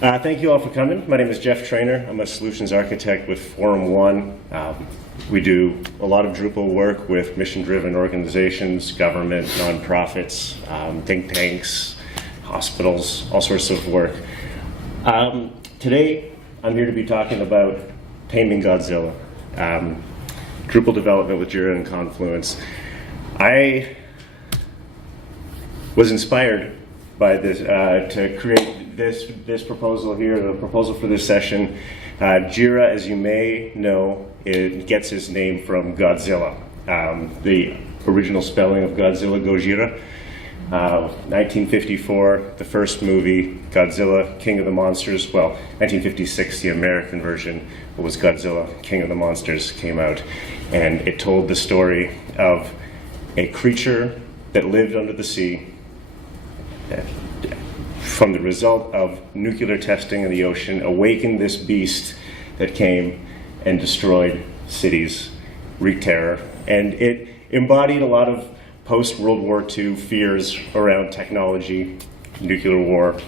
Thank you all for coming. My name is Jeff Trainer. I'm a solutions architect with Forum One. We do a lot of Drupal work with mission-driven organizations, government, nonprofits, think tanks, hospitals, all sorts of work. Today, I'm here to be talking about Taming Godzilla, Drupal development with JIRA and Confluence. I was inspired by this to create this proposal here, the proposal for this session. JIRA, as you may know, it gets its name from Godzilla. The original spelling of Godzilla, Gojira. 1954, the first movie, Godzilla, King of the Monsters. Well, 1956, the American version was Godzilla, King of the Monsters, came out. And it told the story of a creature that lived under the sea from the result of nuclear testing in the ocean, awakened this beast that came and destroyed cities, wreaked terror. And it embodied a lot of post-World War II fears around technology, nuclear war.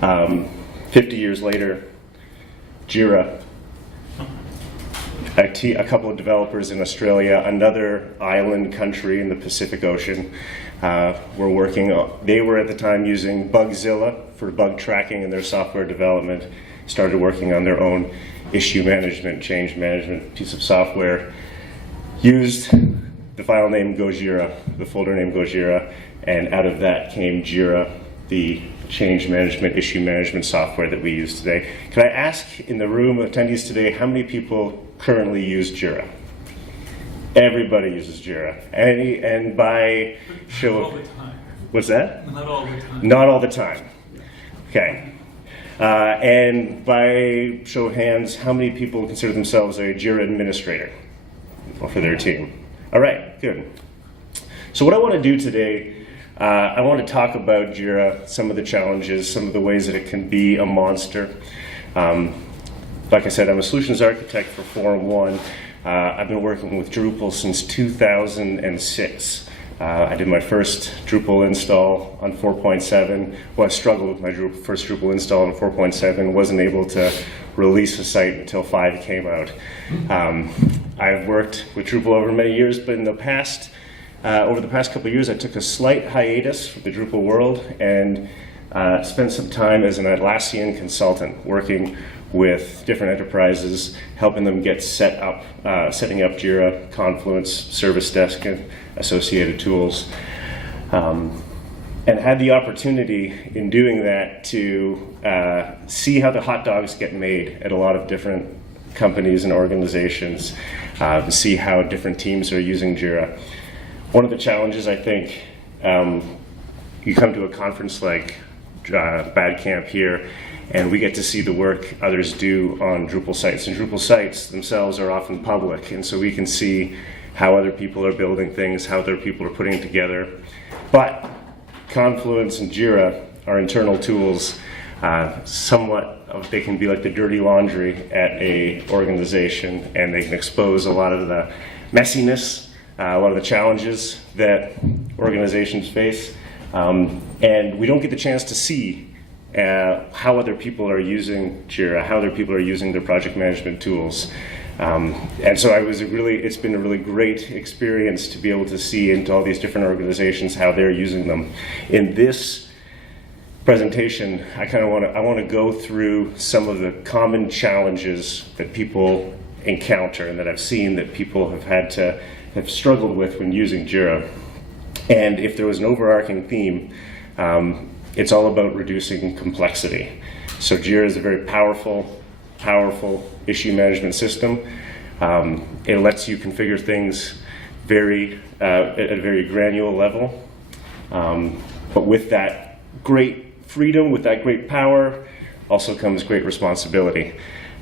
50 years later, JIRA, a couple of developers in Australia, another island country in the Pacific Ocean, were working on, they were at the time using Bugzilla for bug tracking in their software development, started working on their own issue management, change management piece of software, used the file name Gojira, the folder name Gojira, and out of that came JIRA, the change management, issue management software that we use today. Can I ask in the room of attendees today, how many people currently use JIRA? Everybody uses JIRA. And by show Not all the time. What's that? Not all the time. Not all the time. Okay. And by show of hands, how many people consider themselves a JIRA administrator for their team? All right, good. So what I want to do today, I want to talk about JIRA, some of the challenges, some of the ways that it can be a monster. Like I said, I'm a solutions architect for Forum One. I've been working with Drupal since 2006. I did my first Drupal install on 4.7. Well, I struggled with my first Drupal install on 4.7, wasn't able to release a site until 5 came out. I've worked with Drupal over many years, but in the past, over the past couple of years, I took a slight hiatus from the Drupal world and spent some time as an Atlassian consultant, working with different enterprises, helping them get set up, setting up JIRA, Confluence, Service Desk, and associated tools. And had the opportunity in doing that to see how the hot dogs get made at a lot of different companies and organizations, see how different teams are using JIRA. One of the challenges, I think, you come to a conference like Bad Camp here, and we get to see the work others do on Drupal sites. And Drupal sites themselves are often public, and so we can see how other people are building things, how other people are putting it together. But Confluence and JIRA are internal tools, they can be like the dirty laundry at a organization, and they can expose a lot of the messiness, a lot of the challenges that organizations face. And we don't get the chance to see how other people are using JIRA, how other people are using their project management tools. And so it's been a really great experience to be able to see into all these different organizations how they're using them. In this presentation, I want to go through some of the common challenges that people encounter and that I've seen that people have struggled with when using JIRA. And if there was an overarching theme, it's all about reducing complexity. So JIRA is a very powerful issue management system. It lets you configure things at a very granular level. But with that great freedom, with that great power, also comes great responsibility.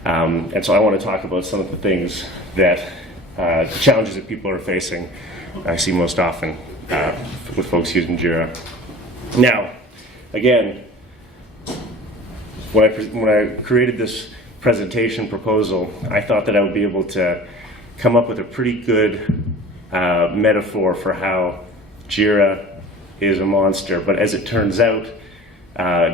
And so I want to talk about some of the things that, the challenges that people are facing, I see most often with folks using JIRA. Now, again, when I created this presentation proposal, I thought that I would be able to come up with a pretty good metaphor for how JIRA is a monster. But as it turns out,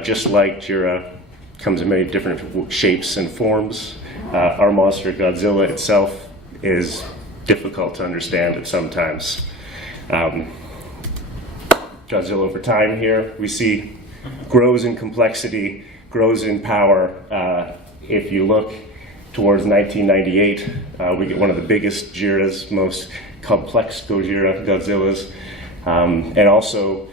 just like JIRA, comes in many different shapes and forms. Our monster, Godzilla itself, is difficult to understand at sometimes. Godzilla over time here, we see, grows in complexity, grows in power. If you look towards 1998, we get one of the biggest JIRAs, most complex Gojira Godzillas, and also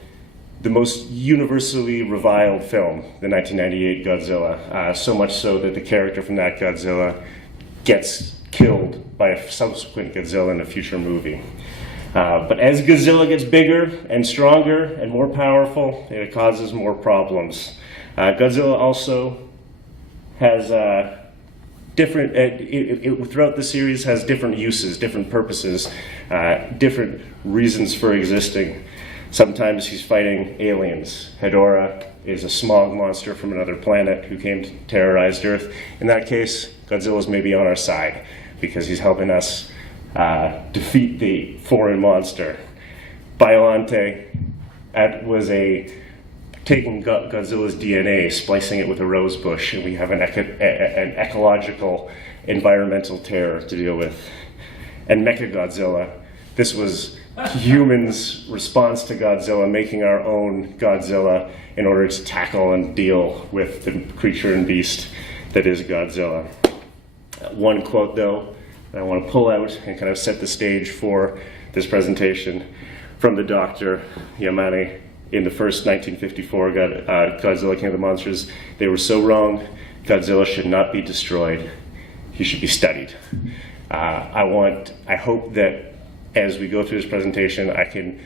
the most universally reviled film, the 1998 Godzilla, so much so that the character from that Godzilla gets killed by a subsequent Godzilla in a future movie. But as Godzilla gets bigger and stronger and more powerful, it causes more problems. Godzilla also has different, throughout the series has different uses, different purposes, different reasons for existing. Sometimes he's fighting aliens. Hedorah is a smog monster from another planet who came to terrorize Earth. In that case, Godzilla's maybe on our side because he's helping us defeat the foreign monster. Biollante was taking Godzilla's DNA, splicing it with a rose bush, and we have an ecological, environmental terror to deal with. And Mechagodzilla, this was humans' response to Godzilla, making our own Godzilla in order to tackle and deal with the creature and beast that is Godzilla. One quote, though, that I want to pull out and kind of set the stage for this presentation from the Dr. Yamane in the first 1954 Godzilla King of the Monsters. They were so wrong. Godzilla should not be destroyed. He should be studied. I hope that as we go through this presentation, I can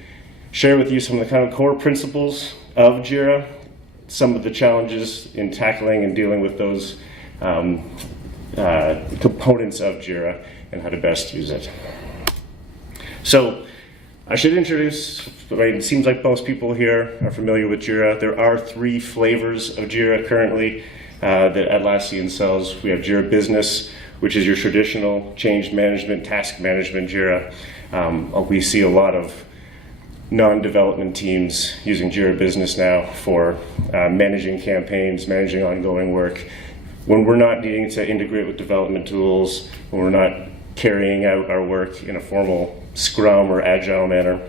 share with you some of the kind of core principles of JIRA, some of the challenges in tackling and dealing with those components of JIRA, and how to best use it. So I should introduce, it seems like most people here are familiar with JIRA. There are 3 flavors of JIRA currently that Atlassian sells. We have JIRA Business, which is your traditional change management, task management JIRA. We see a lot of non-development teams using JIRA Business now for managing campaigns, managing ongoing work. When we're not needing to integrate with development tools, when we're not carrying out our work in a formal Scrum or Agile manner,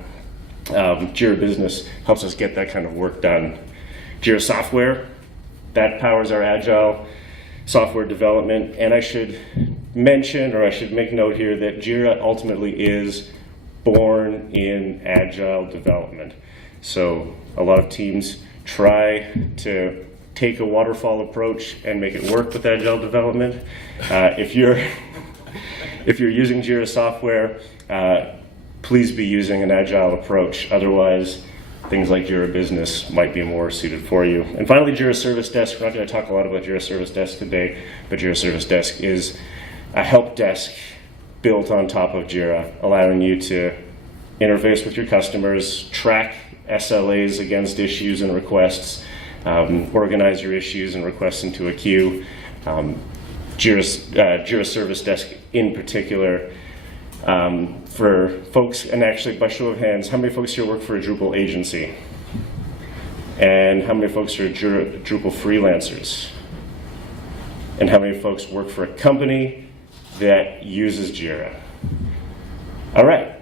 JIRA Business helps us get that kind of work done. JIRA Software, that powers our Agile software development, and I should mention, or I should make note here, that JIRA ultimately is born in Agile development. So a lot of teams try to take a Waterfall approach and make it work with Agile development. If you're using JIRA software, please be using an Agile approach. Otherwise, things like JIRA Business might be more suited for you. And finally, JIRA Service Desk. We're not going to talk a lot about JIRA Service Desk today, but JIRA Service Desk is a help desk built on top of JIRA, allowing you to interface with your customers, track SLAs against issues and requests, organize your issues and requests into a queue. JIRA Service Desk in particular, for folks, and actually by show of hands, how many folks here work for a Drupal agency? And how many folks are Drupal freelancers? And how many folks work for a company that uses JIRA? All right,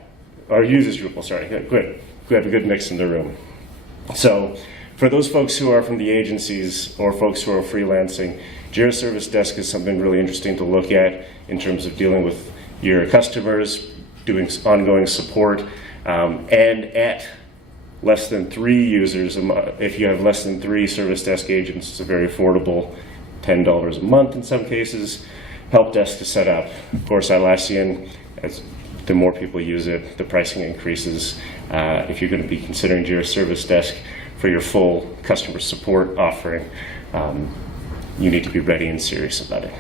or uses Drupal, sorry, good. We have a good mix in the room. So for those folks who are from the agencies or folks who are freelancing, JIRA Service Desk is something really interesting to look at in terms of dealing with your customers, doing ongoing support, and at less than 3 users a month. If you have less than 3 Service Desk agents, it's a very affordable $10 a month in some cases. Help desk to set up. Of course, Atlassian, the more people use it, the pricing increases. If you're going to be considering JIRA Service Desk for your full customer support offering, you need to be ready and serious about it.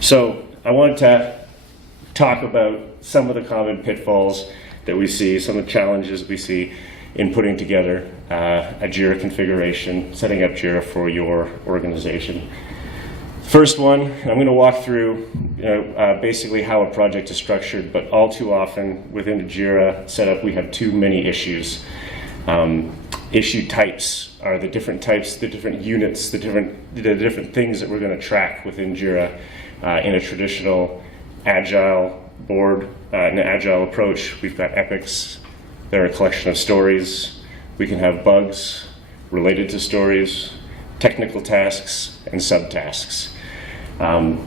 So I wanted to talk about some of the common pitfalls that we see, some of the challenges we see in putting together a JIRA configuration, setting up JIRA for your organization. First one, I'm going to walk through basically how a project is structured, but all too often within a JIRA setup we have too many issues. Issue types are the different types, the different units, the different things that we're going to track within JIRA in a traditional Agile board, an Agile approach. We've got epics. They're a collection of stories. We can have bugs related to stories, technical tasks, and subtasks. Out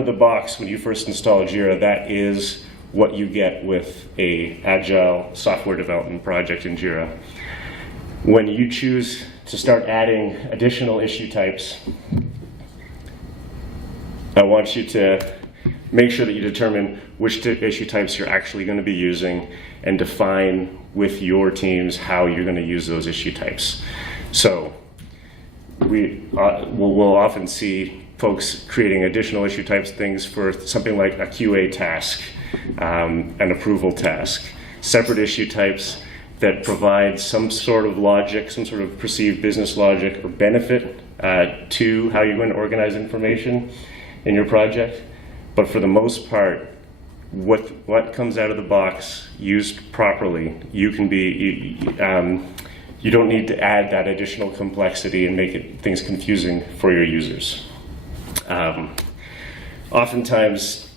of the box, when you first install JIRA, that is what you get with a Agile software development project in JIRA. When you choose to start adding additional issue types, I want you to make sure that you determine which issue types you're actually going to be using and define with your teams how you're going to use those issue types. So we'll often see folks creating additional issue types, things for something like a QA task, an approval task, separate issue types that provide some sort of logic, some sort of perceived business logic or benefit to how you're going to organize information in your project. But for the most part, what comes out of the box, used properly, you don't need to add that additional complexity and make things confusing for your users. Oftentimes,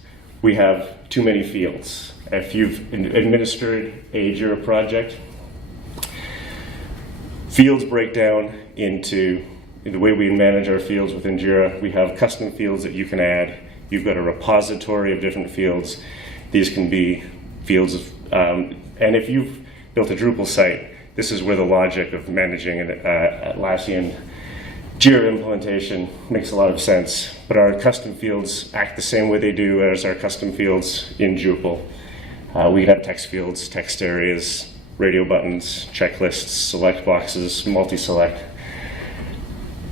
we have too many fields. If you've administered a JIRA project, fields break down into the way we manage our fields within JIRA. We have custom fields that you can add. You've got a repository of different fields. These can be fields of, and if you've built a Drupal site, this is where the logic of managing an Atlassian JIRA implementation makes a lot of sense. But our custom fields act the same way they do as our custom fields in Drupal. We can have text fields, text areas, radio buttons, checklists, select boxes, multi-select.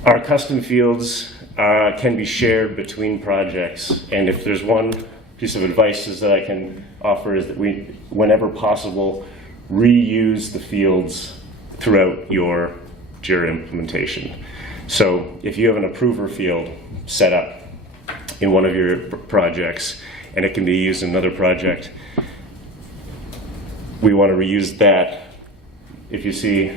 Our custom fields can be shared between projects, and if there's one piece of advice that I can offer is that we, whenever possible, reuse the fields throughout your JIRA implementation. So if you have an approver field set up in one of your projects and it can be used in another project, we want to reuse that. If you see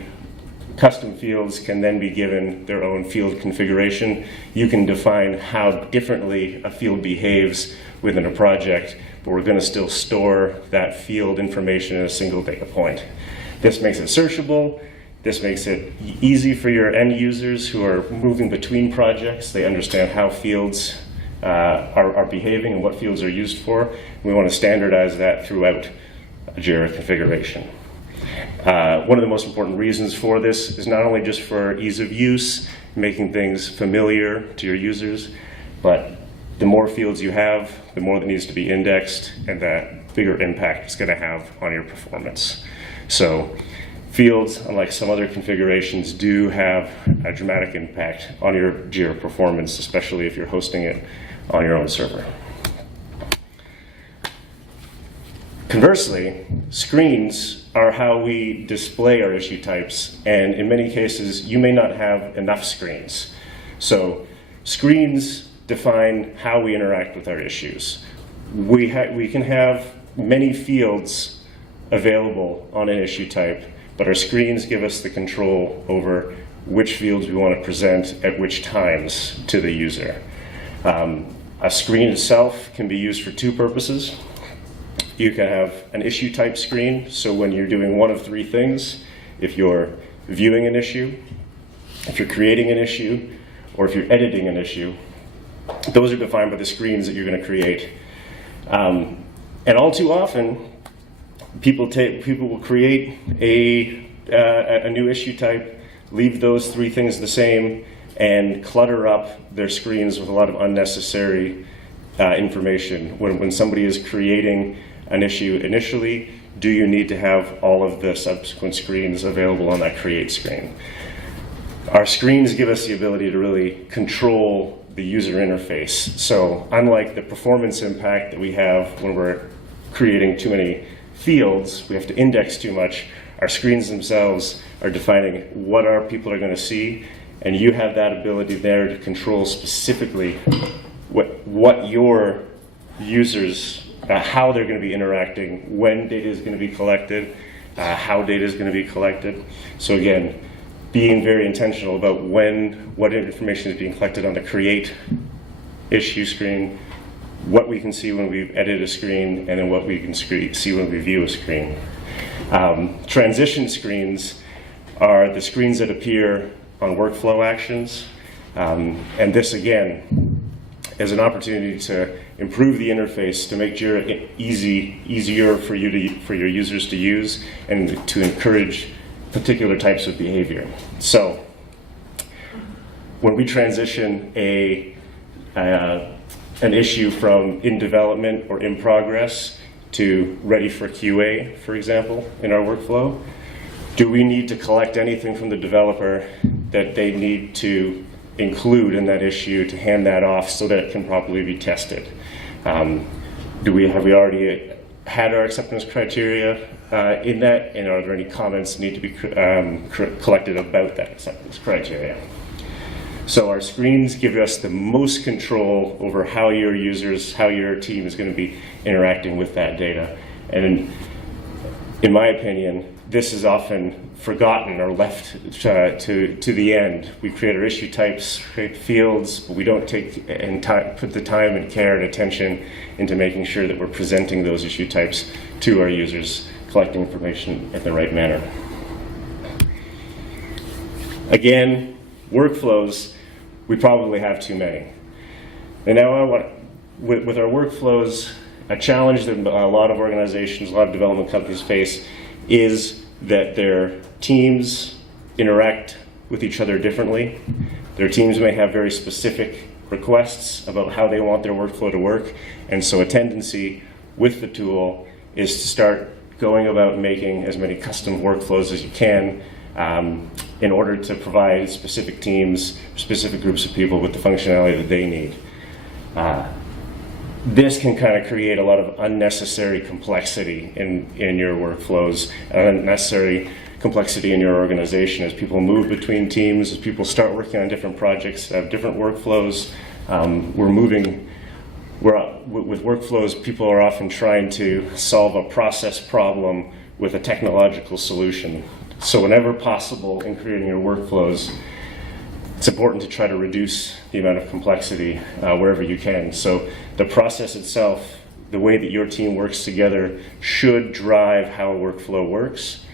custom fields can then be given their own field configuration, you can define how differently a field behaves within a project, but we're going to still store that field information in a single data point. This makes it searchable. This makes it easy for your end users who are moving between projects. They understand how fields are behaving and what fields are used for. We want to standardize that throughout a JIRA configuration. One of the most important reasons for this is not only just for ease of use, making things familiar to your users, but the more fields you have, the more that needs to be indexed, and the bigger impact it's going to have on your performance. So fields, unlike some other configurations, do have a dramatic impact on your JIRA performance, especially if you're hosting it on your own server. Conversely, screens are how we display our issue types, and in many cases, you may not have enough screens. So screens define how we interact with our issues. We can have many fields available on an issue type, but our screens give us the control over which fields we want to present at which times to the user. A screen itself can be used for two purposes. You can have an issue type screen, so when you're doing one of three things, if you're viewing an issue, if you're creating an issue, or if you're editing an issue, those are defined by the screens that you're going to create. And all too often, people will create a new issue type, leave those three things the same, and clutter up their screens with a lot of unnecessary information. When somebody is creating an issue initially, do you need to have all of the subsequent screens available on that create screen? Our screens give us the ability to really control the user interface. So unlike the performance impact that we have when we're creating too many fields, we have to index too much, our screens themselves are defining what our people are going to see, and you have that ability there to control specifically what your users, how they're going to be interacting, when data is going to be collected, how data is going to be collected. So again, being very intentional about what information is being collected on the create issue screen, what we can see when we edit a screen, and then what we can see when we view a screen. Transition screens are the screens that appear on workflow actions. And this, again, is an opportunity to improve the interface, to make JIRA easier for your users to use, and to encourage particular types of behavior. So, when we transition an issue from in development or in progress to ready for QA, for example, in our workflow, do we need to collect anything from the developer that they need to include in that issue to hand that off so that it can properly be tested? Have we already had our acceptance criteria in that, and are there any comments that need to be collected about that acceptance criteria? So our screens give us the most control over how your team is going to be interacting with that data. And in my opinion, this is often forgotten or left to the end. We create our issue types, create fields, but we don't put the time and care and attention into making sure that we're presenting those issue types to our users, collecting information in the right manner. Again, workflows, we probably have too many. And now with our workflows, a challenge that a lot of organizations, a lot of development companies face is that their teams interact with each other differently. Their teams may have very specific requests about how they want their workflow to work, and so a tendency with the tool is to start going about making as many custom workflows as you can in order to provide specific teams, specific groups of people with the functionality that they need. This can kind of create a lot of unnecessary complexity in your workflows, unnecessary complexity in your organization as people move between teams, as people start working on different projects, have different workflows. With workflows, people are often trying to solve a process problem with a technological solution. So whenever possible in creating your workflows, it's important to try to reduce the amount of complexity wherever you can. So the process itself, the way that your team works together, should drive how a workflow works.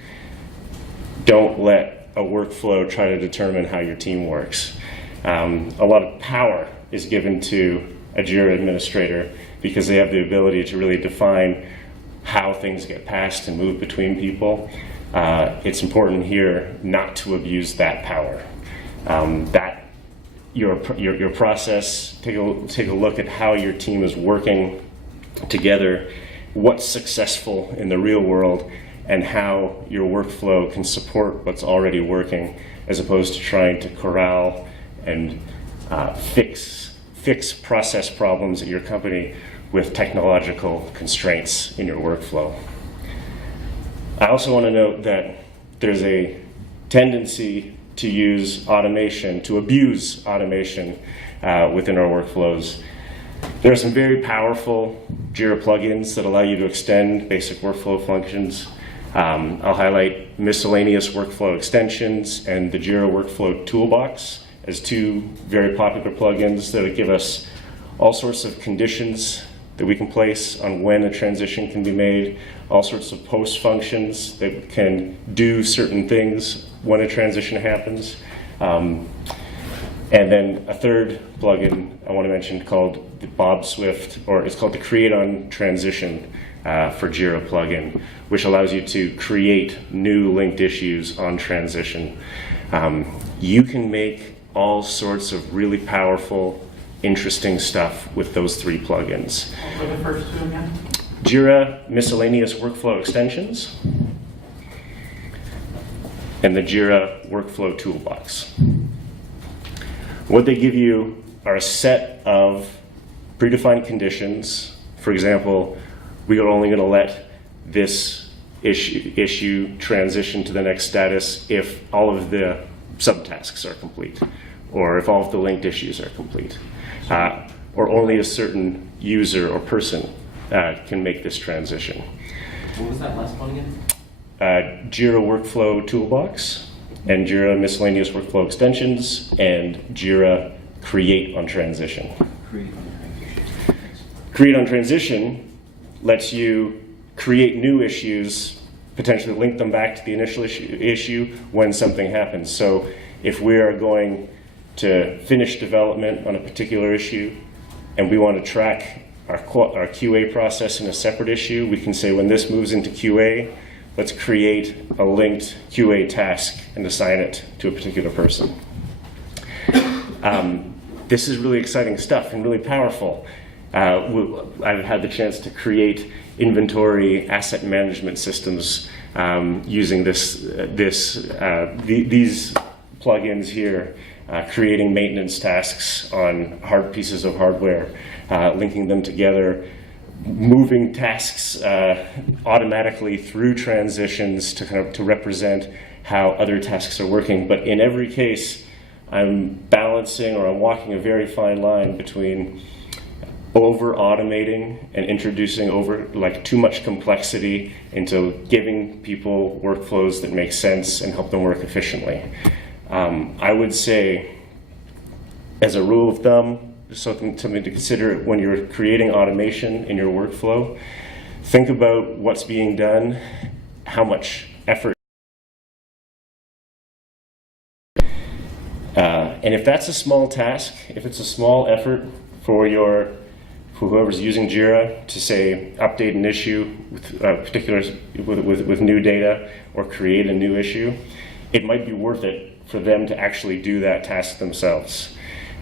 Don't let a workflow try to determine how your team works. A lot of power is given to a JIRA administrator because they have the ability to really define how things get passed and move between people. It's important here not to abuse that power. That your process, take a look at how your team is working together, what's successful in the real world, and how your workflow can support what's already working, as opposed to trying to corral and fix process problems at your company with technological constraints in your workflow. I also want to note that there's a tendency to use automation, to abuse automation within our workflows. There are some very powerful JIRA plugins that allow you to extend basic workflow functions. I'll highlight miscellaneous workflow extensions and the JIRA workflow toolbox as two very popular plugins that give us all sorts of conditions that we can place on when a transition can be made, all sorts of post functions that can do certain things when a transition happens. And then a third plugin I want to mention called the Bob Swift, or it's called the Create on Transition for JIRA plugin, which allows you to create new linked issues on transition. You can make all sorts of really powerful, interesting stuff with those three plugins. What are the first two again? JIRA miscellaneous workflow extensions and the JIRA workflow toolbox. What they give you are a set of predefined conditions. For example, we are only going to let this issue transition to the next status if all of the subtasks are complete, or if all of the linked issues are complete, or only a certain user or person can make this transition. What was that last one again? JIRA Workflow Toolbox, and JIRA Miscellaneous Workflow Extensions, and JIRA Create on Transition. Create on Transition lets you create new issues, potentially link them back to the initial issue when something happens. So if we are going to finish development on a particular issue and we want to track our QA process in a separate issue, we can say when this moves into QA, let's create a linked QA task and assign it to a particular person. This is really exciting stuff and really powerful. I've had the chance to create inventory asset management systems using these plugins here, creating maintenance tasks on hard pieces of hardware, linking them together, moving tasks automatically through transitions to represent how other tasks are working. But in every case, I'm balancing, or I'm walking a very fine line between over-automating and introducing too much complexity into giving people workflows that make sense and help them work efficiently. I would say, as a rule of thumb, something to consider when you're creating automation in your workflow, think about what's being done, how much effort. And if that's a small task, if it's a small effort for whoever's using JIRA to say update an issue with new data or create a new issue, it might be worth it for them to actually do that task themselves.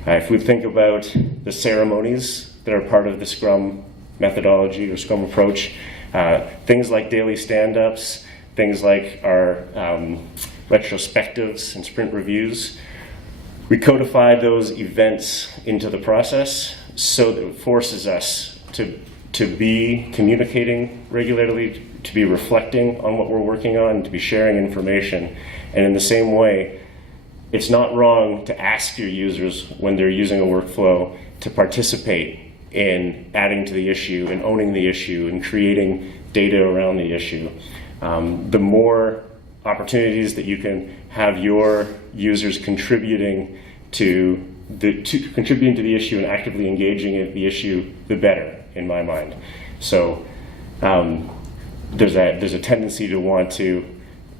If we think about the ceremonies that are part of the Scrum methodology or Scrum approach, things like daily stand-ups, things like our retrospectives and sprint reviews, we codify those events into the process so that it forces us to be communicating regularly, to be reflecting on what we're working on, to be sharing information. And in the same way, it's not wrong to ask your users when they're using a workflow to participate in adding to the issue and owning the issue and creating data around the issue. The more opportunities that you can have your users contributing to the issue and actively engaging in the issue, the better, in my mind. So there's a tendency to want to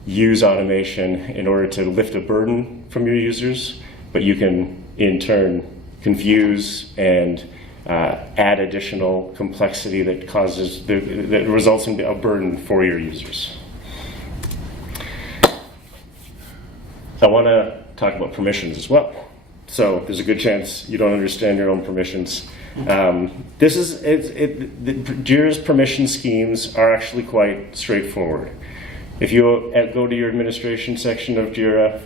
use automation in order to lift a burden from your users, but you can in turn confuse and add additional complexity that results in a burden for your users. I want to talk about permissions as well. So there's a good chance you don't understand your own permissions. JIRA's permission schemes are actually quite straightforward. If you go to your administration section of JIRA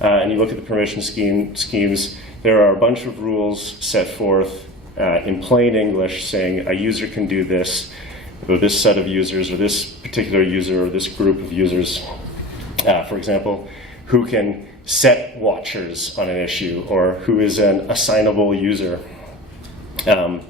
and you look at the permission schemes, there are a bunch of rules set forth in plain English saying a user can do this, or this set of users, or this particular user, or this group of users. For example, who can set watchers on an issue, or who is an assignable user. And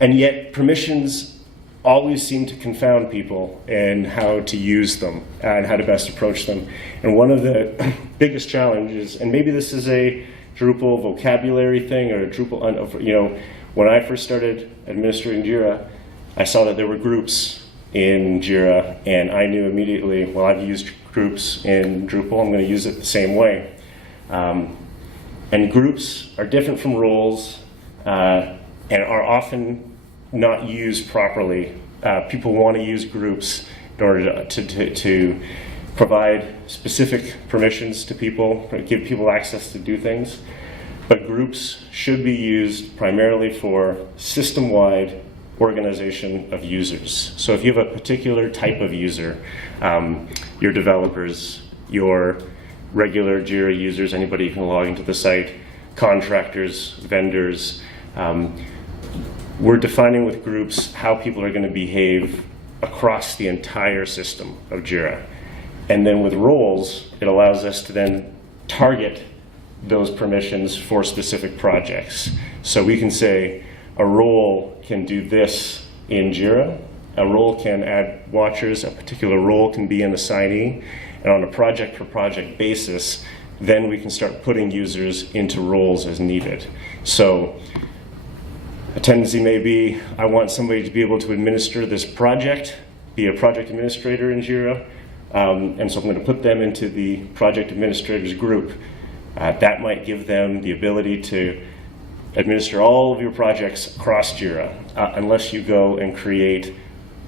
yet permissions always seem to confound people in how to use them and how to best approach them. And one of the biggest challenges, and maybe this is a Drupal vocabulary thing or a Drupal, when I first started administrating JIRA, I saw that there were groups in JIRA, and I knew immediately, well, I've used groups in Drupal, I'm going to use it the same way. And groups are different from roles and are often not used properly. People want to use groups in order to provide specific permissions to people, give people access to do things. But groups should be used primarily for system-wide organization of users. So if you have a particular type of user, your developers, your regular JIRA users, anybody who can log into the site, contractors, vendors, we're defining with groups how people are going to behave across the entire system of JIRA. And then with roles, it allows us to then target those permissions for specific projects. So we can say a role can do this in JIRA, a role can add watchers, a particular role can be an assignee, and on a project-per-project basis, then we can start putting users into roles as needed. So a tendency may be, I want somebody to be able to administer this project, be a project administrator in JIRA, and so I'm going to put them into the project administrators group. That might give them the ability to administer all of your projects across JIRA, unless you go and create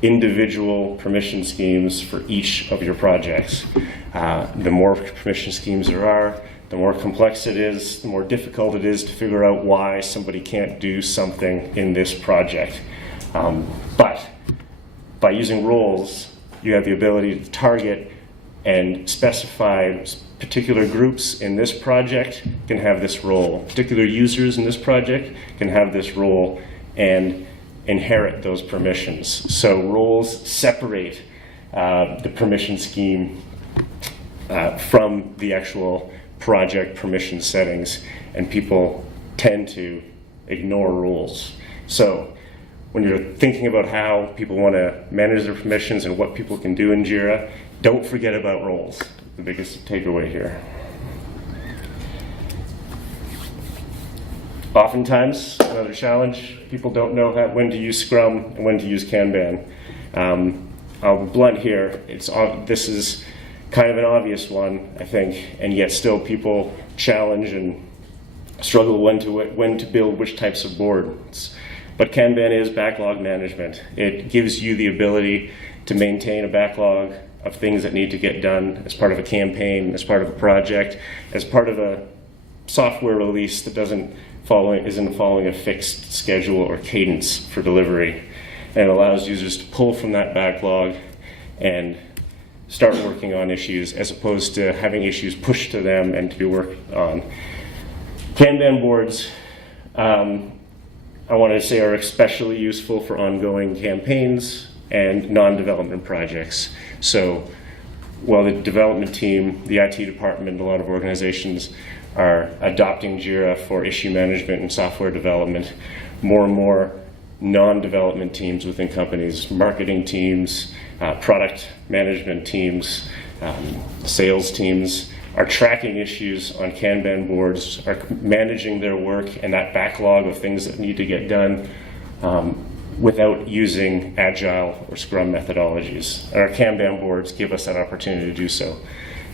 individual permission schemes for each of your projects. The more permission schemes there are, the more complex it is, the more difficult it is to figure out why somebody can't do something in this project. But by using roles, you have the ability to target and specify particular groups in this project can have this role. Particular users in this project can have this role and inherit those permissions. So roles separate the permission scheme from the actual project permission settings, and people tend to ignore roles. So when you're thinking about how people want to manage their permissions and what people can do in JIRA, don't forget about roles. The biggest takeaway here. Oftentimes, another challenge, people don't know when to use Scrum and when to use Kanban. I'll be blunt here, this is kind of an obvious one, I think, and yet still people challenge and struggle when to build which types of boards. But Kanban is backlog management. It gives you the ability to maintain a backlog of things that need to get done as part of a campaign, as part of a project, as part of a software release that isn't following a fixed schedule or cadence for delivery. And it allows users to pull from that backlog and start working on issues as opposed to having issues pushed to them and to be worked on. Kanban boards, I want to say, are especially useful for ongoing campaigns and non-development projects. So while the development team, the IT department, a lot of organizations are adopting JIRA for issue management and software development, more and more non-development teams within companies, marketing teams, product management teams, sales teams, are tracking issues on Kanban boards, are managing their work and that backlog of things that need to get done without using Agile or Scrum methodologies. And our Kanban boards give us that opportunity to do so.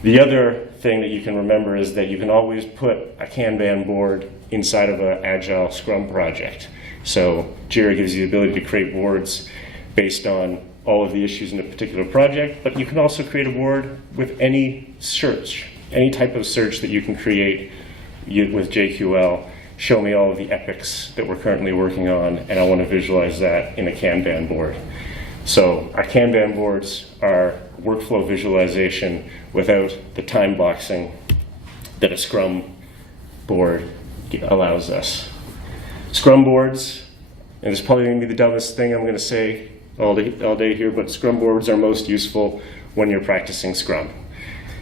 The other thing that you can remember is that you can always put a Kanban board inside of an Agile Scrum project. So JIRA gives you the ability to create boards based on all of the issues in a particular project, but you can also create a board with any search, any type of search that you can create with JQL. Show me all of the epics that we're currently working on, and I want to visualize that in a Kanban board. So our Kanban boards are workflow visualization without the time boxing that a Scrum board allows us. Scrum boards, and this is probably going to be the dumbest thing I'm going to say all day here, but Scrum boards are most useful when you're practicing Scrum.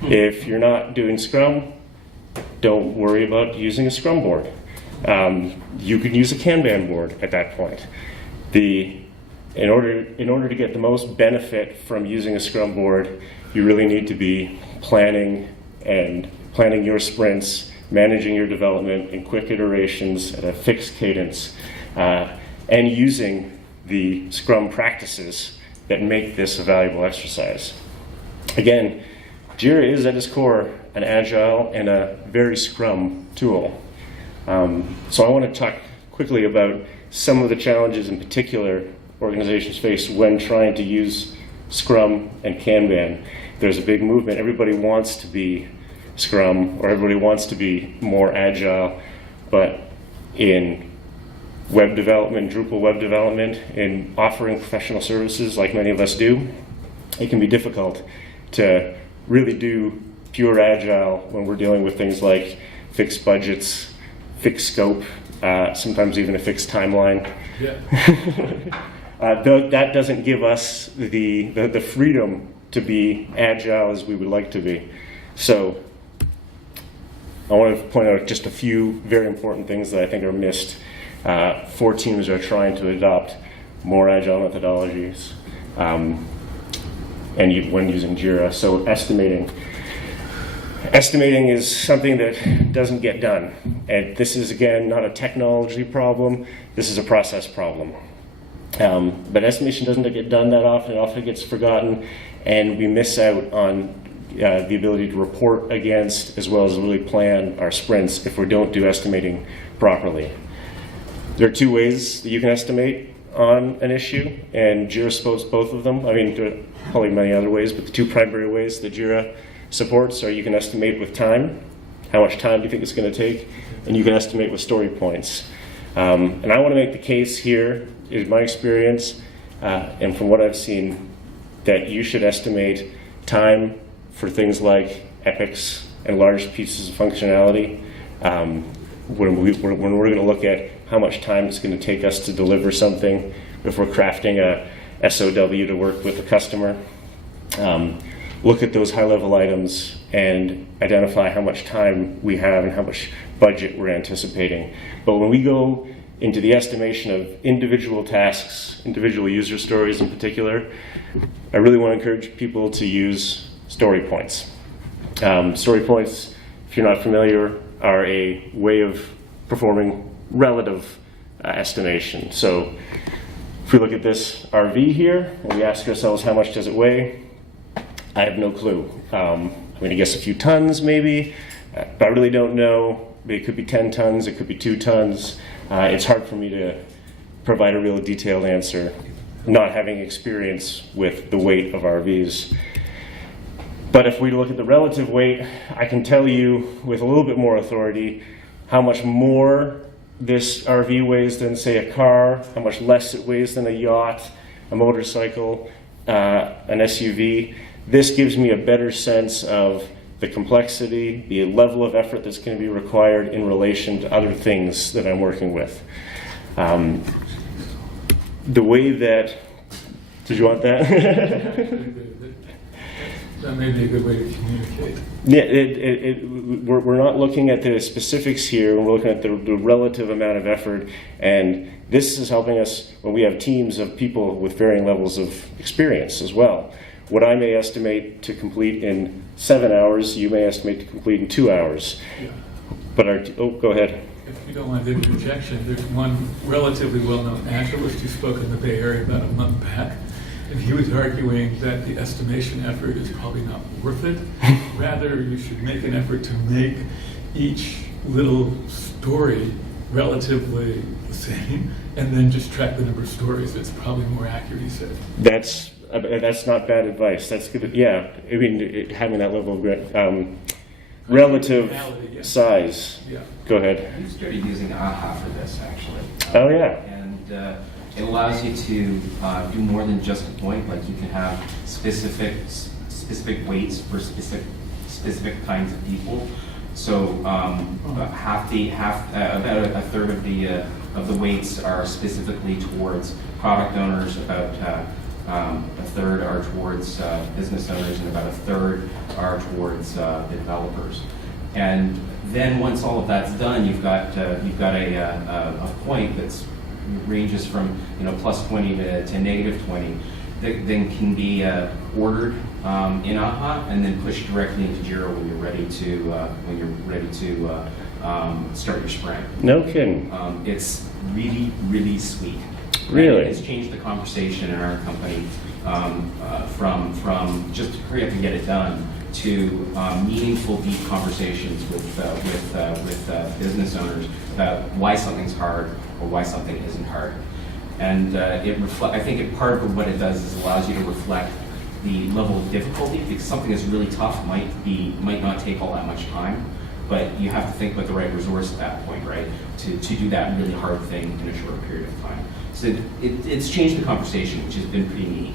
If you're not doing Scrum, don't worry about using a Scrum board. You can use a Kanban board at that point. In order to get the most benefit from using a Scrum board, you really need to be planning your sprints, managing your development in quick iterations at a fixed cadence, and using the Scrum practices that make this a valuable exercise. Again, JIRA is at its core an Agile and a very Scrum tool. So I want to talk quickly about some of the challenges in particular organizations face when trying to use Scrum and Kanban. There's a big movement. Everybody wants to be Scrum, or everybody wants to be more Agile, but in web development, Drupal web development, in offering professional services like many of us do, it can be difficult to really do pure Agile when we're dealing with things like fixed budgets, fixed scope, sometimes even a fixed timeline. Yeah. That doesn't give us the freedom to be Agile as we would like to be. So I want to point out just a few very important things that I think are missed for teams that are trying to adopt more Agile methodologies. when using JIRA. So estimating is something that doesn't get done. And this is, again, not a technology problem. This is a process problem. But estimation doesn't get done that often. It often gets forgotten, and we miss out on the ability to report against, as well as really plan our sprints if we don't do estimating properly. There are two ways that you can estimate on an issue, and JIRA supports both of them. I mean, there are probably many other ways, but the two primary ways that JIRA supports are you can estimate with time, how much time do you think it's going to take, and you can estimate with story points. And I want to make the case here, in my experience, and from what I've seen, that you should estimate time for things like epics and large pieces of functionality. When we're going to look at how much time it's going to take us to deliver something, if we're crafting a SOW to work with a customer, look at those high-level items and identify how much time we have and how much budget we're anticipating. But when we go into the estimation of individual tasks, individual user stories in particular, I really want to encourage people to use story points. Story points, if you're not familiar, are a way of performing relative estimation. So if we look at this RV here and we ask ourselves how much does it weigh, I have no clue. I'm going to guess a few tons maybe, but I really don't know. It could be 10 tons, it could be 2 tons. It's hard for me to provide a real detailed answer, not having experience with the weight of RVs. But if we look at the relative weight, I can tell you with a little bit more authority how much more this RV weighs than, say, a car, how much less it weighs than a yacht, a motorcycle, an SUV. This gives me a better sense of the complexity, the level of effort that's going to be required in relation to other things that I'm working with. The way that, did you want that? That may be a good way to communicate. Yeah, we're not looking at the specifics here, we're looking at the relative amount of effort, and this is helping us when we have teams of people with varying levels of experience as well. What I may estimate to complete in 7 hours, you may estimate to complete in 2 hours. Yeah. But go ahead. If you don't mind the interjection, there's one relatively well-known Agilist who spoke in the Bay Area about a month back, and he was arguing that the estimation effort is probably not worth it. Rather, you should make an effort to make each little story relatively the same, and then just track the number of stories. It's probably more accurate, he said. That's not bad advice. That's good. Yeah, I mean, having that level of relative size. Yeah. Go ahead. I started using AHA for this, actually. Oh, yeah. And it allows you to do more than just a point. Like you can have specific weights for specific kinds of people. So about a third of the weights are specifically towards product owners. About a third are towards business owners, and about a third are towards the developers. And then once all of that's done, you've got a point that's ranges from plus 20 to negative 20 that then can be ordered in AHA and then pushed directly into JIRA when you're ready to start your sprint. No kidding. It's really, really sweet. Really? It's changed the conversation in our company from just hurry up and get it done to meaningful, deep conversations with business owners about why something's hard or why something isn't hard. And I think part of what it does is allows you to reflect the level of difficulty, because something that's really tough might not take all that much time, but you have to think about the right resource at that point, right? To do that really hard thing in a short period of time. So it's changed the conversation, which has been pretty neat.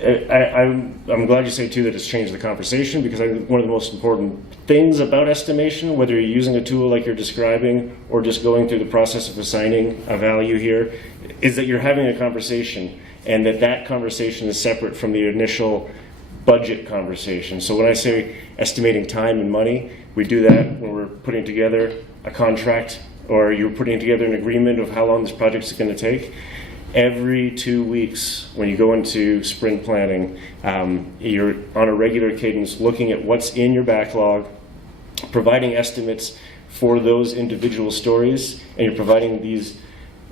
I'm glad you say too that it's changed the conversation, because I think one of the most important things about estimation, whether you're using a tool like you're describing or just going through the process of assigning a value here, is that you're having a conversation, and that conversation is separate from the initial budget conversation. So when I say estimating time and money, we do that when we're putting together a contract or you're putting together an agreement of how long this project is going to take. every 2 weeks when you go into sprint planning, you're on a regular cadence looking at what's in your backlog, providing estimates for those individual stories, and you're providing these,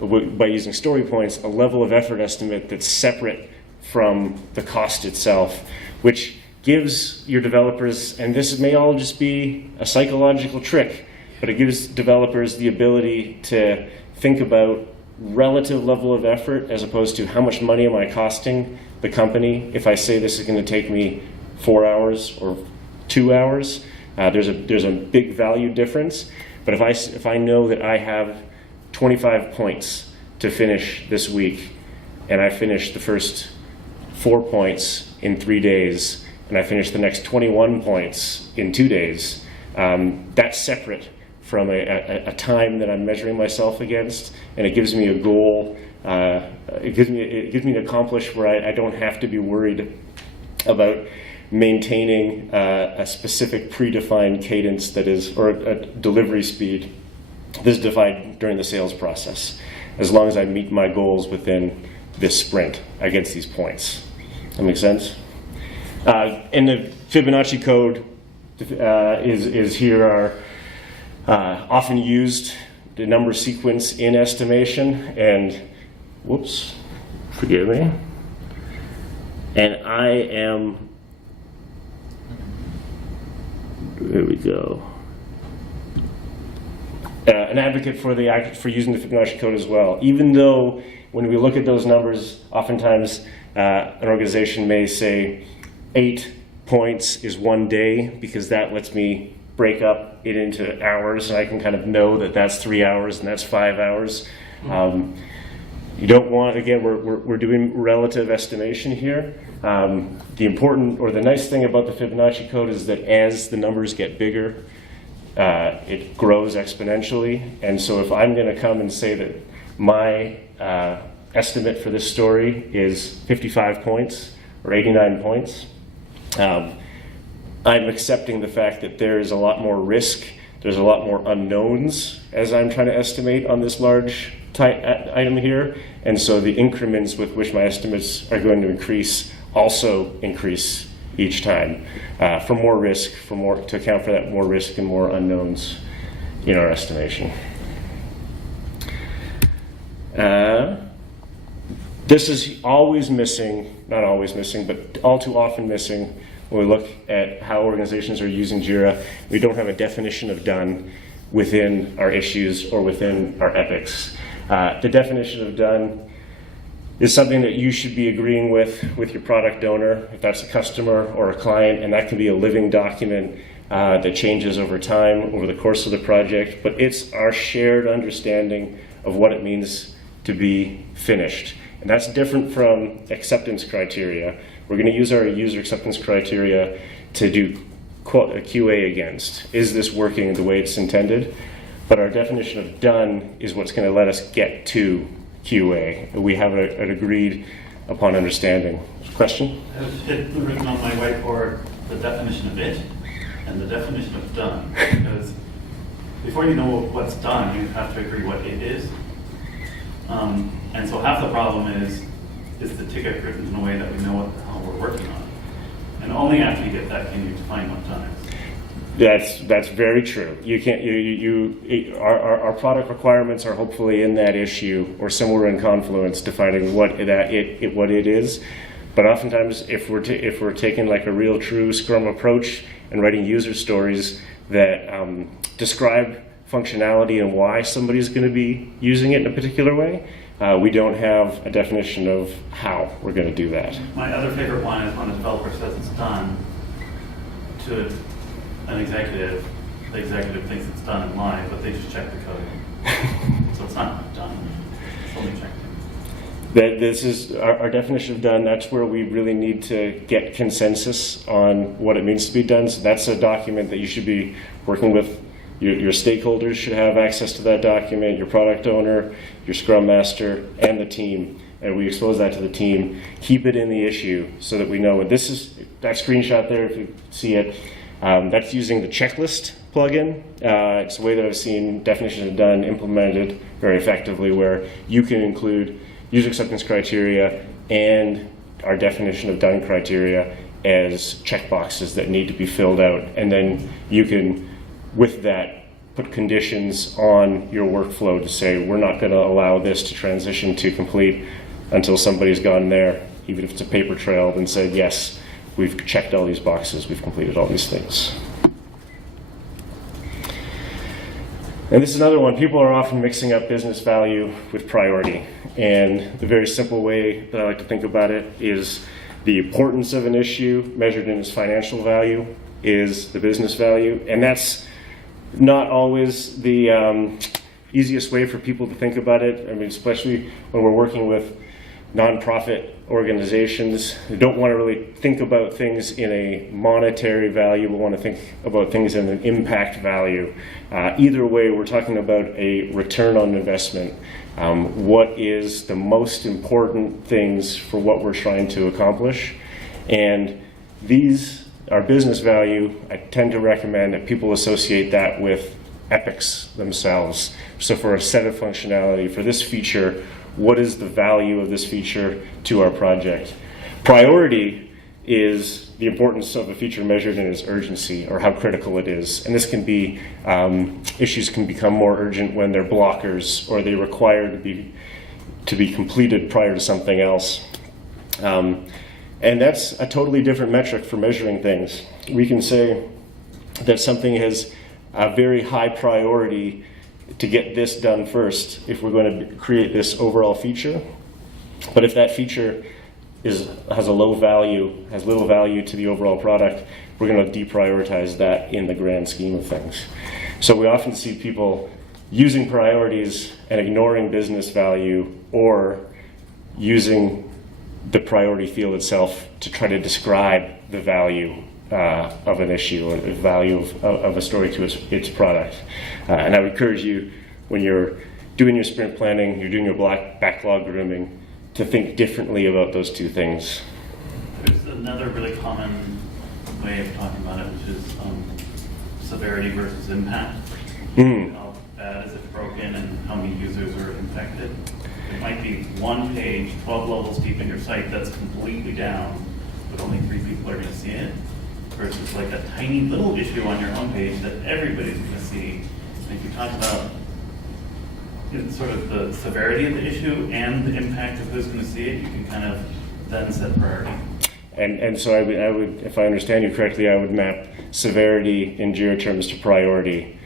by using story points, a level of effort estimate that's separate from the cost itself, which gives your developers, and this may all just be a psychological trick, but it gives developers the ability to think about relative level of effort as opposed to how much money am I costing the company if I say this is going to take me 4 hours or 2 hours. There's a big value difference, but if I know that I have 25 points to finish this week, and I finish the first 4 points in 3 days, and I finish the next 21 points in 2 days, that's separate from a time that I'm measuring myself against, and it gives me a goal. It gives me an accomplish where I don't have to be worried about maintaining a specific predefined cadence that is, or a delivery speed that is defined during the sales process, as long as I meet my goals within this sprint against these points. That makes sense? And the Fibonacci code is here our often used the number sequence in estimation, and whoops, forgive me. And I am, there we go, an advocate for using the Fibonacci code as well. Even though when we look at those numbers, oftentimes an organization may say 8 points is 1 day, because that lets me break up it into hours, and I can kind of know that that's 3 hours and that's 5 hours. You don't want, again, we're doing relative estimation here. The important, or the nice thing about the Fibonacci code is that as the numbers get bigger, it grows exponentially. And so if I'm going to come and say that my estimate for this story is 55 points or 89 points, I'm accepting the fact that there is a lot more risk, there's a lot more unknowns as I'm trying to estimate on this large item here, and so the increments with which my estimates are going to increase also increase each time, for more risk, to account for that more risk and more unknowns in our estimation. This is always missing, not always missing, but all too often missing when we look at how organizations are using JIRA. We don't have a definition of done within our issues or within our epics. The definition of done is something that you should be agreeing with your product owner, if that's a customer or a client, and that can be a living document that changes over time, over the course of the project, but it's our shared understanding of what it means to be finished. And that's different from acceptance criteria. We're going to use our user acceptance criteria to do a QA against. Is this working the way it's intended? But our definition of done is what's going to let us get to QA. We have an agreed upon understanding. Question? I've written on my whiteboard the definition of it and the definition of done. Because before you know what's done, you have to agree what it is. And so half the problem is the ticket written in a way that we know what the hell we're working on. And only after you get that can you define what done is. That's very true. You can't. Our product requirements are hopefully in that issue or somewhere in Confluence defining what it is. But oftentimes, if we're taking like a real true Scrum approach and writing user stories that describe functionality and why somebody's going to be using it in a particular way, we don't have a definition of how we're going to do that. My other favorite one is when a developer says it's done to an executive. The executive thinks it's done in line, but they just check the code. So it's not done. It's only checked. This is our definition of done. That's where we really need to get consensus on what it means to be done. So that's a document that you should be working with. Your stakeholders should have access to that document, your product owner, your Scrum Master, and the team. And we expose that to the team. Keep it in the issue so that we know. And this is that screenshot there, if you see it. That's using the checklist plugin. It's a way that I've seen definitions of done implemented very effectively, where you can include user acceptance criteria and our definition of done criteria as checkboxes that need to be filled out. And then you can, with that, put conditions on your workflow to say, we're not going to allow this to transition to complete until somebody's gone there, even if it's a paper trail, and said, yes, we've checked all these boxes, we've completed all these things. And this is another one. People are often mixing up business value with priority. And the very simple way that I like to think about it is the importance of an issue measured in its financial value is the business value. And that's not always the easiest way for people to think about it. I mean, especially when we're working with nonprofit organizations who don't want to really think about things in a monetary value, but want to think about things in an impact value. Either way, we're talking about a return on investment. What is the most important things for what we're trying to accomplish? And these are business value. I tend to recommend that people associate that with epics themselves. So for a set of functionality, for this feature, what is the value of this feature to our project? Priority is the importance of a feature measured in its urgency, or how critical it is. And this can be, issues can become more urgent when they're blockers, or they require to be completed prior to something else. And that's a totally different metric for measuring things. We can say that something has a very high priority to get this done first if we're going to create this overall feature. But if that feature has a low value, has little value to the overall product, we're going to deprioritize that in the grand scheme of things. So we often see people using priorities and ignoring business value, or using the priority field itself to try to describe the value of an issue, or the value of a story to its product. And I would encourage you, when you're doing your sprint planning, you're doing your backlog grooming, to think differently about those two things. There's another really common way of talking about it, which is severity versus impact. How bad is it broken, and how many users are infected? It might be one page, 12 levels deep in your site that's completely down, but only 3 people are going to see it, versus like a tiny little issue on your homepage that everybody's going to see. And if you talk about sort of the severity of the issue and the impact of who's going to see it, you can kind of then set priority. And so I would, if I understand you correctly, I would map severity in JIRA terms to priority,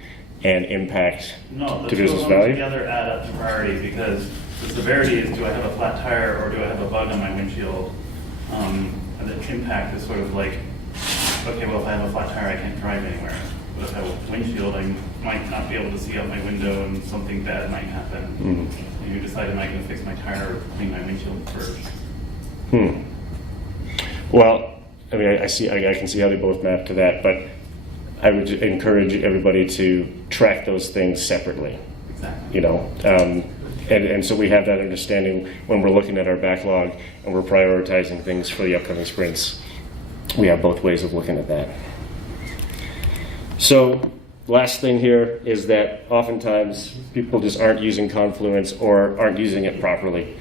and impact to business value. Together add up to priority, because the severity is, do I have a flat tire or do I have a bug on my windshield? And the impact is sort of like, okay, well, if I have a flat tire, I can't drive anywhere. But if I have a windshield, I might not be able to see out my window, and something bad might happen. And you decide, am I going to fix my tire or clean my windshield first? Well, I mean, I can see how they both map to that, but I would encourage everybody to track those things separately. Exactly. You know, and so we have that understanding when we're looking at our backlog and we're prioritizing things for the upcoming sprints. We have both ways of looking at that. So, last thing here is that oftentimes people just aren't using Confluence, or aren't using it properly.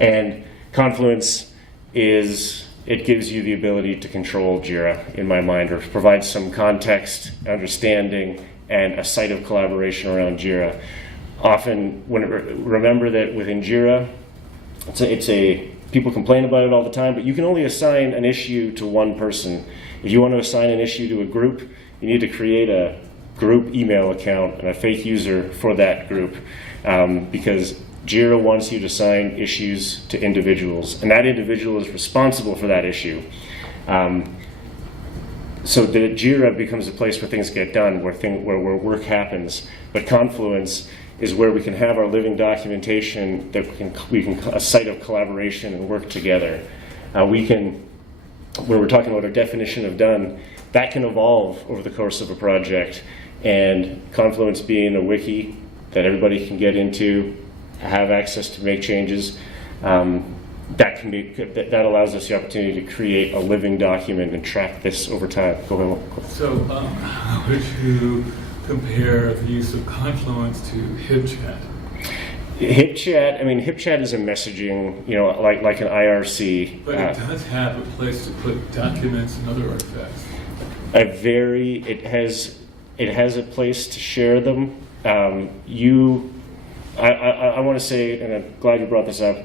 And Confluence it gives you the ability to control JIRA, in my mind, or provide some context, understanding, and a site of collaboration around JIRA. Often, remember that within JIRA, people complain about it all the time, but you can only assign an issue to one person. If you want to assign an issue to a group, you need to create a group email account and a fake user for that group, because JIRA wants you to assign issues to individuals, and that individual is responsible for that issue. So that JIRA becomes a place where things get done, where work happens. But Confluence is where we can have our living documentation, that we can a site of collaboration and work together. When we're talking about our definition of done, that can evolve over the course of a project, and Confluence being a wiki that everybody can get into, have access to make changes, that allows us the opportunity to create a living document and track this over time. Go ahead. So how would you compare the use of Confluence to HipChat? HipChat, I mean, HipChat is a messaging, like an IRC. But it does have a place to put documents and other artifacts. It has a place to share them. I want to say, and I'm glad you brought this up,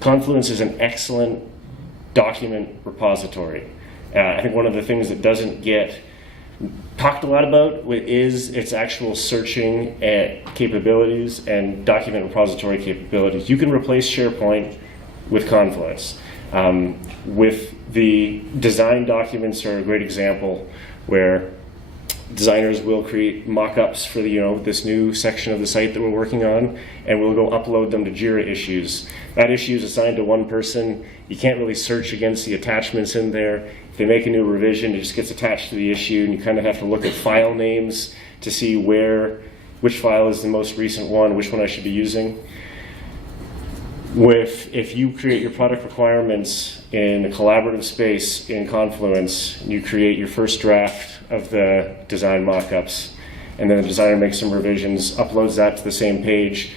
Confluence is an excellent document repository. I think one of the things that doesn't get talked a lot about is its actual searching capabilities and document repository capabilities. You can replace SharePoint with Confluence. With the design documents are a great example where designers will create mock-ups for this new section of the site that we're working on, and we'll go upload them to JIRA issues. That issue is assigned to one person. You can't really search against the attachments in there. If they make a new revision, it just gets attached to the issue, and you kind of have to look at file names to see which file is the most recent one, which one I should be using. If you create your product requirements in a collaborative space in Confluence, you create your first draft of the design mockups, and then the designer makes some revisions, uploads that to the same page.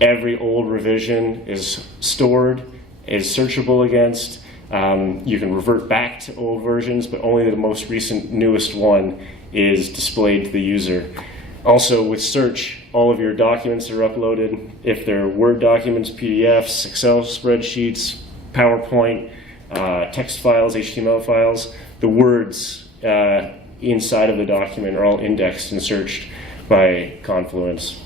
Every old revision is stored, is searchable against. You can revert back to old versions, but only the most recent, newest one is displayed to the user. Also, with search, all of your documents are uploaded. If they're Word documents, PDFs, Excel spreadsheets, PowerPoint, text files, HTML files, the words inside of the document are all indexed and searched by Confluence.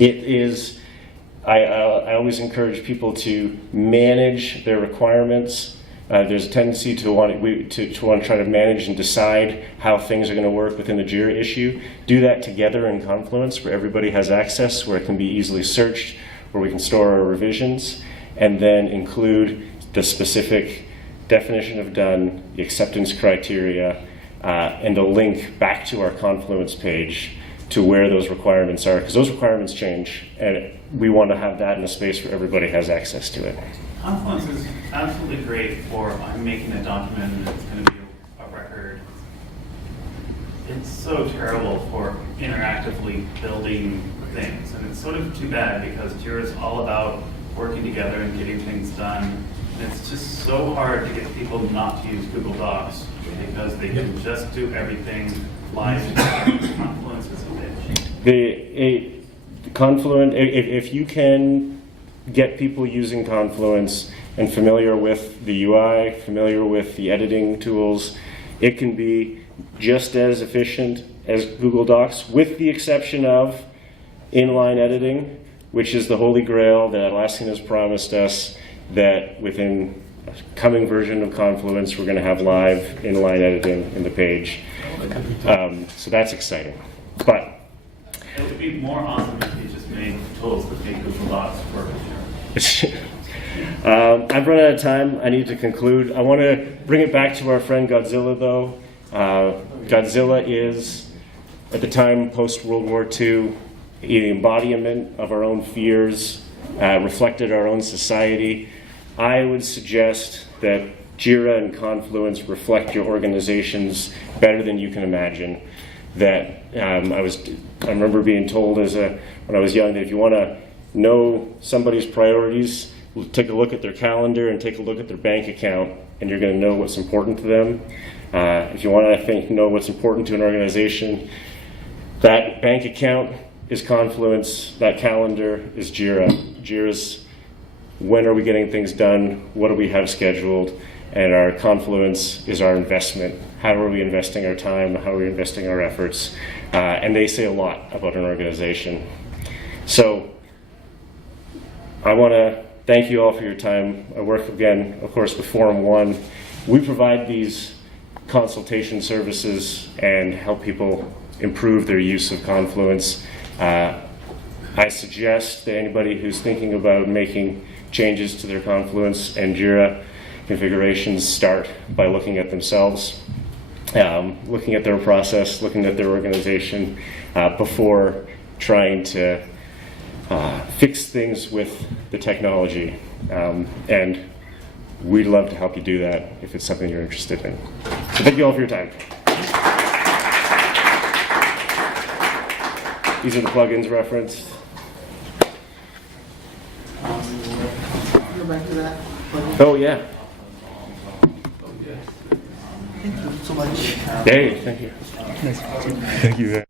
I always encourage people to manage their requirements. There's a tendency to want to try to manage and decide how things are going to work within the JIRA issue. Do that together in Confluence where everybody has access, where it can be easily searched, where we can store our revisions, and then include the specific definition of done, the acceptance criteria, and a link back to our Confluence page to where those requirements are, because those requirements change, and we want to have that in a space where everybody has access to it. Confluence is absolutely great for I'm making a document and it's going to be a record. It's so terrible for interactively building things, and it's sort of too bad because Jira is all about working together and getting things done. And it's just so hard to get people not to use Google Docs because they can just do everything live. Confluence is a bitch. Confluence, if you can get people using Confluence and familiar with the UI, familiar with the editing tools, it can be just as efficient as Google Docs, with the exception of inline editing, which is the holy grail that Atlassian has promised us that within a coming version of Confluence, we're going to have live inline editing in the page. So that's exciting. But it would be more awesome if you just made tools that make Google Docs work. I've run out of time. I need to conclude. I want to bring it back to our friend Godzilla, though. Godzilla is, at the time post-World War II, the embodiment of our own fears, reflected our own society. I would suggest that JIRA and Confluence reflect your organizations better than you can imagine. That I remember being told when I was young that if you want to know somebody's priorities, take a look at their calendar and take a look at their bank account, and you're going to know what's important to them. If you want to know what's important to an organization, that bank account is Confluence, that calendar is JIRA. JIRA's when are we getting things done, what do we have scheduled, and our Confluence is our investment. How are we investing our time, how are we investing our efforts? And they say a lot about an organization. So I want to thank you all for your time. I work again, of course, with Forum One. We provide these consultation services and help people improve their use of Confluence. I suggest that anybody who's thinking about making changes to their Confluence and JIRA configurations start by looking at themselves, looking at their process, looking at their organization before trying to fix things with the technology. And we'd love to help you do that if it's something you're interested in. So thank you all for your time. These are the plugins referenced. come back to that. Oh, yeah. Oh, yes. Thank you so much. Hey, thank you. Thank you.